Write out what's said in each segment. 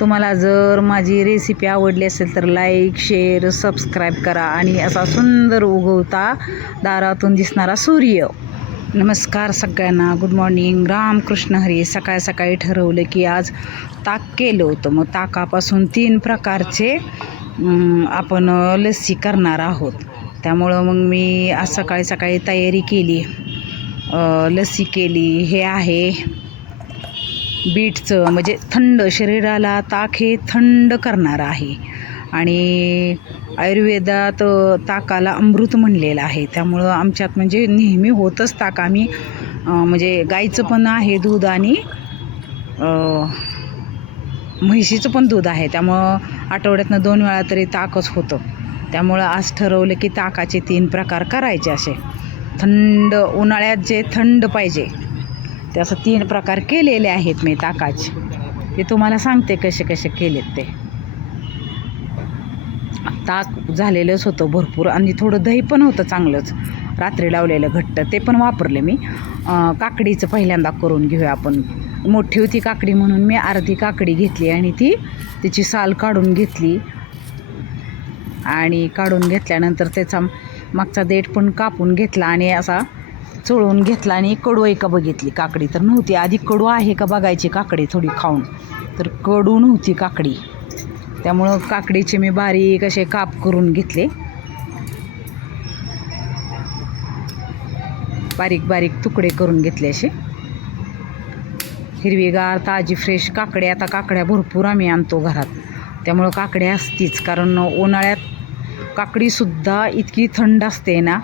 तुम्हाला जर माझी रेसिपी आवडली असेल तर लाईक, शेअर, सबस्क्राईब करा आणि असा सुंदर उगवता दारातून दिसणारा सूर्य. नमस्कार सगळ्यांना, गुड मॉर्निंग, रामकृष्ण हरी. सकाळी ठरवलं की आज ताक केलं होतं. मग ताकापासून 3 प्रकारचे आपण लस्सी करणार आहोत. त्यामुळं मग मी आज सकाळी तयारी केली, लस्सी केली. हे आहे बीटचं, म्हणजे थंड शरीराला ताक हे थंड करणारं आहे आणि आयुर्वेदात ताकाला अमृत म्हणलेलं आहे. त्यामुळं आमच्यात म्हणजे नेहमी होतंच ताक. आम्ही म्हणजे गाईचं पण आहे दूध आणि म्हशीचं पण दूध आहे. त्यामुळं आठवड्यातनं 2 वेळा तरी ताकच होतं. त्यामुळं आज ठरवलं की ताकाचे 3 प्रकार करायचे. असे थंड, उन्हाळ्यात जे थंड पाहिजे ते असं 3 प्रकार केलेले आहेत मी ताकाचे. ते तुम्हाला सांगते कसे कसे केलेत ते. ताक झालेलंच होतं भरपूर आणि थोडं दही पण होतं चांगलंच रात्री लावलेलं घट्ट, ते पण वापरले मी. काकडीचं पहिल्यांदा करून घेऊया आपण. मोठी होती काकडी म्हणून मी अर्धी काकडी घेतली आणि तिची साल काढून घेतली आणि काढून घेतल्यानंतर त्याचा मागचा देठ पण कापून घेतला आणि असा चोळून घेतला आणि कडू आहे का बघितली. काकडी तर नव्हती आधी. कडू आहे का बघायची काकडी थोडी खाऊन, तर कडू नव्हती काकडी. त्यामुळं काकडीचे मी बारीक असे काप करून घेतले. बारीक तुकडे करून घेतले असे. हिरवीगार ताजी फ्रेश काकडे. आता काकड्या भरपूर आम्ही आणतो घरात, त्यामुळं काकड्या असतीच. कारण उन्हाळ्यात काकडीसुद्धा इतकी थंड असते ना,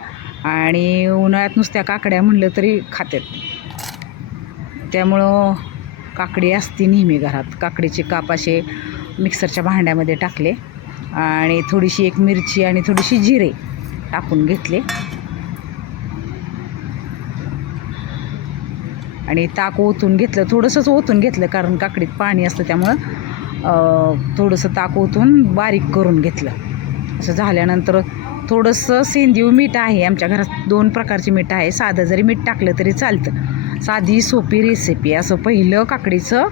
आणि उन्हाळ्यात नुसत्या काकड्या म्हणलं तरी खातात. त्यामुळं काकडी असते नेहमी घरात. काकडीचे काप असे मिक्सरच्या भांड्यामध्ये टाकले आणि थोडीशी एक मिरची आणि थोडीशी जिरे टाकून घेतले आणि ताक ओतून घेतलं. थोडंसंच ओतून घेतलं कारण काकडीत पाणी असतं, त्यामुळं थोडंसं ताक ओतून बारीक करून घेतलं. असं झाल्यानंतर थोडंसं सेंदीव मीठ आहे आमच्या घरात. 2 प्रकारचे मीठ आहे. साधं जरी मीठ टाकलं तरी चालतं. साधी सोपी रेसिपी. असं पहिलं काकडीचं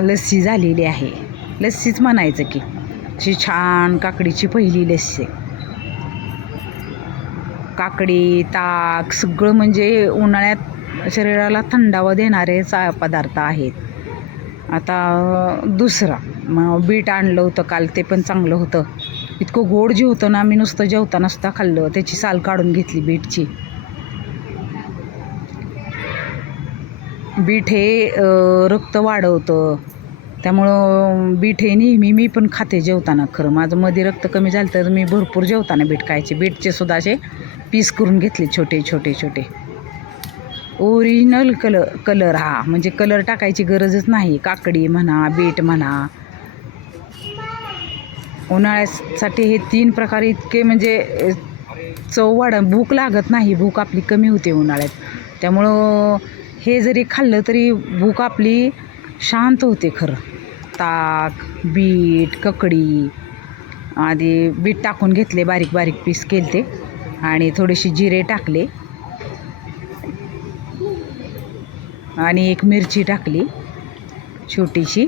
लस्सी झालेली आहे. लस्सीच म्हणायचं की अशी छान काकडीची पहिली लस्सी. काकडी, ताक सगळं म्हणजे उन्हाळ्यात शरीराला थंडावा देणारे पदार्थ आहेत. आता दुसरं बीट आणलं होतं काल, ते पण चांगलं होतं. इतकं गोड जे होतं ना, मी नुसतं जेवताना सुद्धा खाल्लं. त्याची साल काढून घेतली बीटची. बीट हे रक्त वाढवतं, त्यामुळं बीट हे नेहमी मी पण खाते जेवताना. खरं माझं मध्ये रक्त कमी झालं तर मी भरपूर जेवताना बीट खायचे. बीटचे सुद्धा असे पीस करून घेतले छोटे. ओरिजिनल कलर हा, म्हणजे कलर टाकायची गरजच नाही. काकडी म्हणा, बीट म्हणा, उन्हाळ्यासाठी हे 3 प्रकार इतके म्हणजे चव भूक लागत नाही. भूक आपली कमी होते उन्हाळ्यात. त्यामुळं हे जरी खाल्लं तरी भूक आपली शांत होते खरं. ताक, बीट, काकडी, आधी बीट टाकून घेतले, बारीक पीस केले आणि थोडेसे जिरे टाकले आणि एक मिरची टाकली छोटीशी.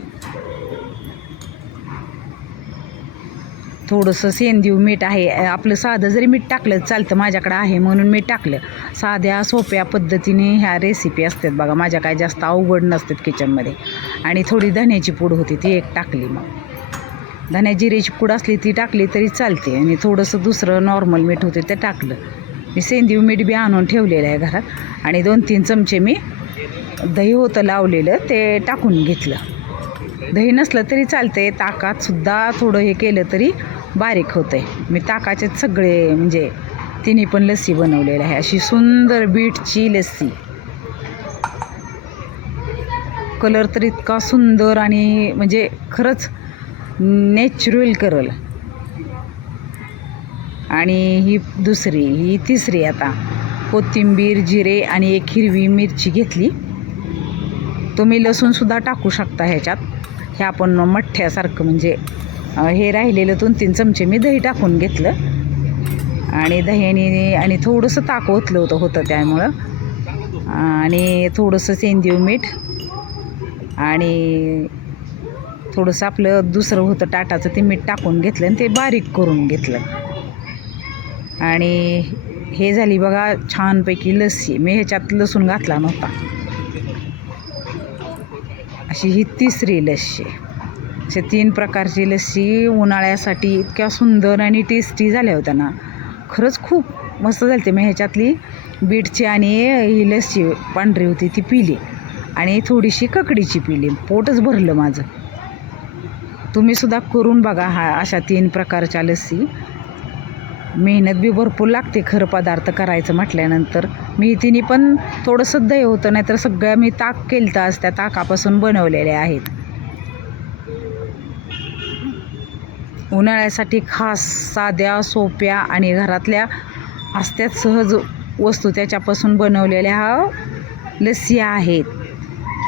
थोडंसं सेंदीव मीठ आहे आपलं. साधं जरी मीठ टाकलं चालतं, माझ्याकडं आहे म्हणून मी टाकलं. साध्या सोप्या पद्धतीने ह्या रेसिपी असतात बघा. माझ्या काय जास्त अवघड नसतात किचनमध्ये. आणि थोडी धण्याची पूड होती ती एक टाकली. मग धण्या जिरेची पूड असली ती टाकली तरी चालते. आणि थोडंसं दुसरं नॉर्मल मीठ होते ते टाकलं. मी सेंदीव मीठ बी आणून ठेवलेलं आहे घरात. आणि 2-3 चमचे मी दही होतं लावलेलं ते टाकून घेतलं. दही नसलं तरी चालतंय. ताकात सुद्धा थोडं हे केलं तरी बारीक होतं आहे. मी ताकाचे सगळे म्हणजे तिन्ही पण लस्सी बनवलेली आहे. अशी सुंदर बीटची लस्सी. कलर तर इतका सुंदर आणि म्हणजे खरंच नॅचरल करल. आणि ही दुसरी, ही तिसरी. आता कोथिंबीर, जिरे आणि एक हिरवी मिरची घेतली. तुम्ही लसूणसुद्धा टाकू शकता ह्याच्यात. हे आपण मठ्ठ्यासारखं म्हणजे हे राहिलेलं 2-3 चमचे मी दही टाकून घेतलं आणि दह्याने आणि थोडंसं ताक ओतलं होतं त्यामुळं. आणि थोडंसं सेंदीव मीठ आणि थोडंसं आपलं दुसरं होतं टाटाचं ते मीठ टाकून घेतलं आणि ते बारीक करून घेतलं. आणि हे झाली बघा छानपैकी लस्सी. मी ह्याच्यात लसूण घातला नव्हता. अशी ही तिसरी लस्सी. असे 3 प्रकारची लस्सी उन्हाळ्यासाठी इतक्या सुंदर आणि टेस्टी झाल्या होत्या ना, खरंच खूप मस्त झाली. मी ह्याच्यातली बीटची आणि ही लस्सी पांढरी होती ती पिली आणि थोडीशी ककडीची पिली. पोटच भरलं माझं. तुम्हीसुद्धा करून बघा अशा 3 प्रकारच्या लस्सी. मेहनत बी भरपूर लागते खरं पदार्थ करायचं म्हटल्यानंतर. मी तिने पण थोडंसं दही होतं, नाहीतर सगळ्या मी ताक केलं तर त्या ताकापासून बनवलेल्या आहेत. उन्हाळ्यासाठी खास साध्या सोप्या आणि घरातल्या असत्यात सहज वस्तू त्याच्यापासून बनवलेल्या लस्सी आहेत.